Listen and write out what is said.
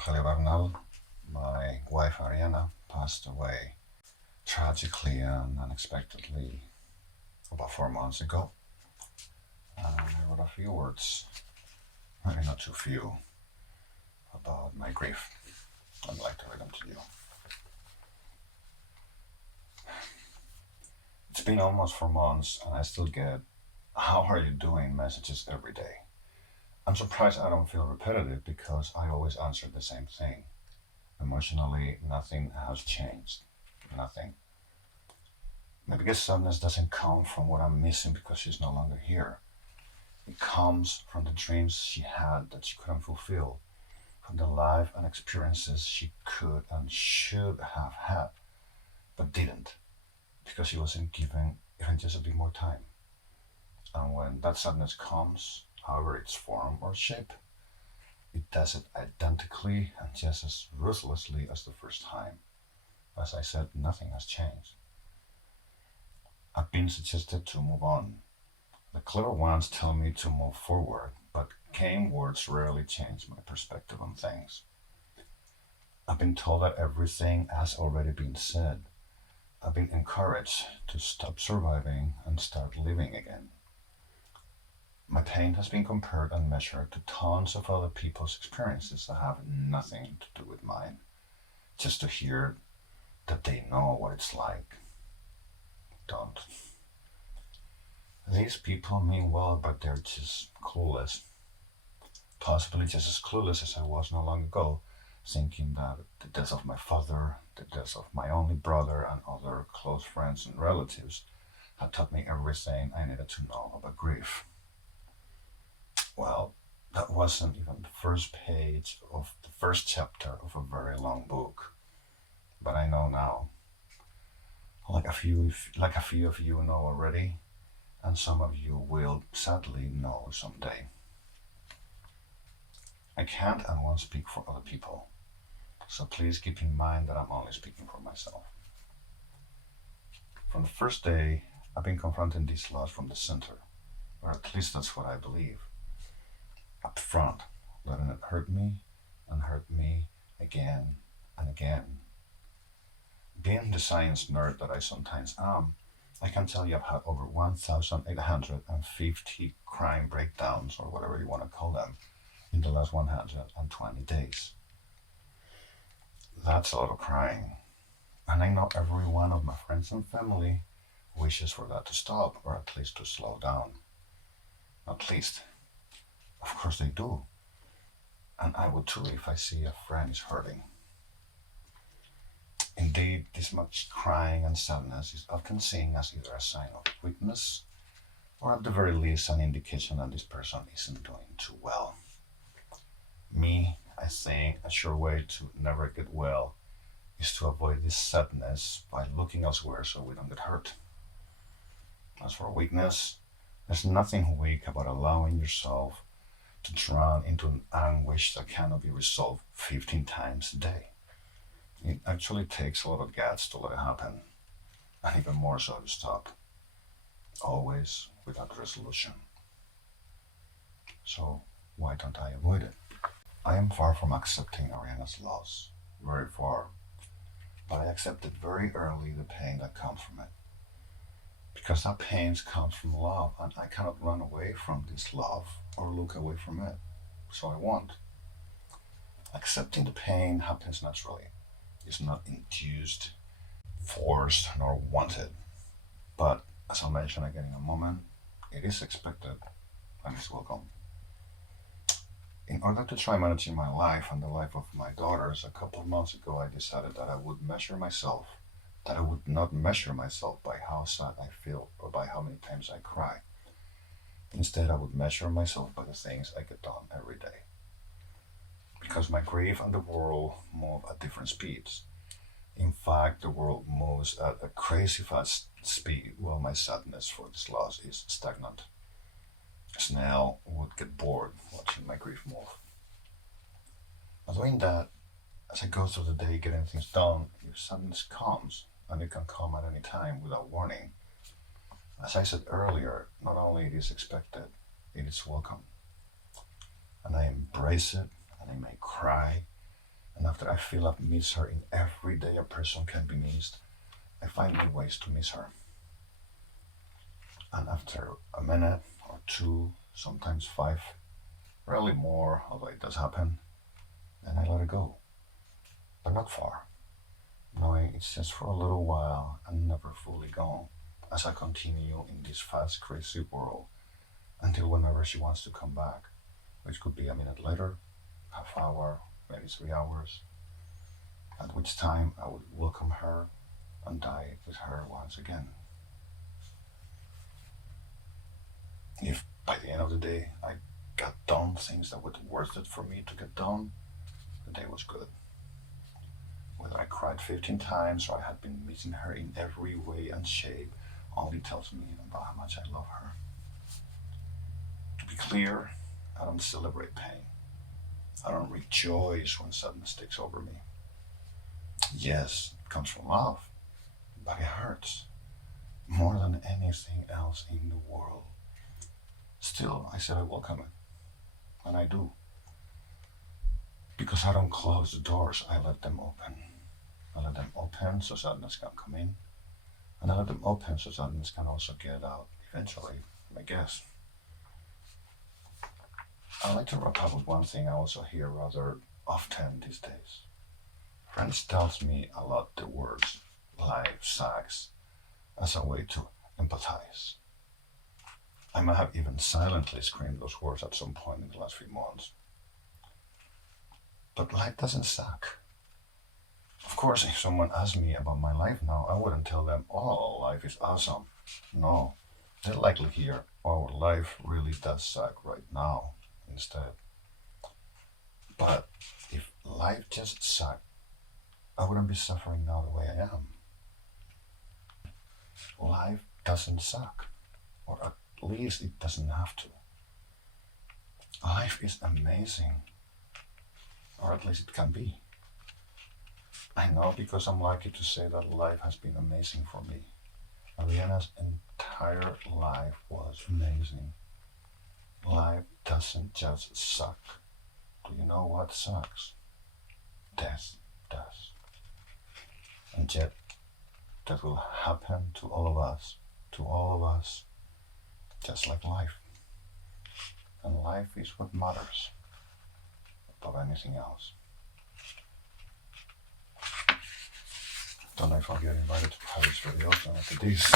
Julio, my wife Ariana passed away tragically and unexpectedly about 4 months ago. And I wrote a few words, maybe not too few, about my grief. I'd like to read them to you. It's been almost 4 months and I still get "How are you doing?" messages every day. I'm surprised I don't feel repetitive because I always answer the same thing. Emotionally, nothing has changed. Nothing. Maybe because sadness doesn't come from what I'm missing because she's no longer here. It comes from the dreams she had that she couldn't fulfill, from the life and experiences she could and should have had, but didn't, because she wasn't given even just a bit more time. And when that sadness comes, however its form or shape, it does it identically and just as ruthlessly as the first time. As I said, nothing has changed. I've been suggested to move on. The clever ones tell me to move forward, but game words rarely change my perspective on things. I've been told that everything has already been said. I've been encouraged to stop surviving and start living again. My pain has been compared and measured to tons of other people's experiences that have nothing to do with mine, just to hear that they know what it's like. Don't. These people mean well, but they're just clueless. Possibly just as clueless as I was not long ago, thinking that the death of my father, the death of my only brother, and other close friends and relatives had taught me everything I needed to know about grief. Well, that wasn't even the first page of the first chapter of a very long book. But I know now, like a few of you know already, and some of you will sadly know someday. I can't and won't speak for other people, so please keep in mind that I'm only speaking for myself. From the first day, I've been confronting this loss from the center, or at least that's what I believe. Up front, letting it hurt me and hurt me again and again. Being the science nerd that I sometimes am, I can tell you I've had over 1,850 crying breakdowns, or whatever you want to call them, in the last 120 days. That's a lot of crying. And I know every one of my friends and family wishes for that to stop, or at least to slow down. At least. Of course they do. And I would too if I see a friend is hurting. Indeed, this much crying and sadness is often seen as either a sign of weakness, or at the very least an indication that this person isn't doing too well. Me, I think a sure way to never get well is to avoid this sadness by looking elsewhere so we don't get hurt. As for weakness, there's nothing weak about allowing yourself to drown into an anguish that cannot be resolved 15 times a day. It actually takes a lot of guts to let it happen, and even more so to stop, always without resolution. So why don't I avoid it? I am far from accepting Ariana's loss, very far, but I accepted very early the pain that comes from it. Because that pain comes from love, and I cannot run away from this love or look away from it, so I won't. Accepting the pain happens naturally. It's not induced, forced, nor wanted. But, as I'll mention again in a moment, it is expected and is welcome. In order to try managing my life and the life of my daughters, a couple of months ago I decided that I would not measure myself by how sad I feel or by how many times I cry. Instead, I would measure myself by the things I get done every day. Because my grief and the world move at different speeds. In fact, the world moves at a crazy fast speed while my sadness for this loss is stagnant. A snail would get bored watching my grief move. By doing that, as I go through the day getting things done, if sadness comes, and it can come at any time without warning, as I said earlier, not only it is expected, it is welcome. And I embrace it, and I may cry, And after I feel I've missed her in every day a person can be missed, I find new ways to miss her. And after a minute or two, sometimes 5, rarely more, although it does happen, then I let it go. But not far, knowing it's just for a little while and never fully gone, as I continue in this fast, crazy world until whenever she wants to come back, which could be a minute later, half hour, maybe 3 hours, at which time I would welcome her and die with her once again. If by the end of the day I got done things that were worth it for me to get done, the day was good. Whether I cried 15 times or I had been missing her in every way and shape only tells me about how much I love her. To be clear, I don't celebrate pain. I don't rejoice when sadness takes over me. Yes, it comes from love, but it hurts more than anything else in the world. Still, I said I welcome it, and I do. Because I don't close the doors, I let them open. I let them open so sadness can come in, and I let them open so sadness can also get out eventually, I guess. I like to wrap up with one thing I also hear rather often these days. Friends tells me a lot the words life sucks as a way to empathize. I might have even silently screamed those words at some point in the last few months. But life doesn't suck. Of course, if someone asked me about my life now, I wouldn't tell them, oh, life is awesome. No, they'd likely hear, oh, life really does suck right now instead. But if life just sucked, I wouldn't be suffering now the way I am. Life doesn't suck, or at least it doesn't have to. Life is amazing, or at least it can be. I know because I'm lucky to say that life has been amazing for me. Ariana's entire life was amazing. Life doesn't just suck. Do you know what sucks? Death does. And yet, that will happen to all of us, just like life. And life is what matters above anything else. Don't know if I'll get invited to Paris very often after this.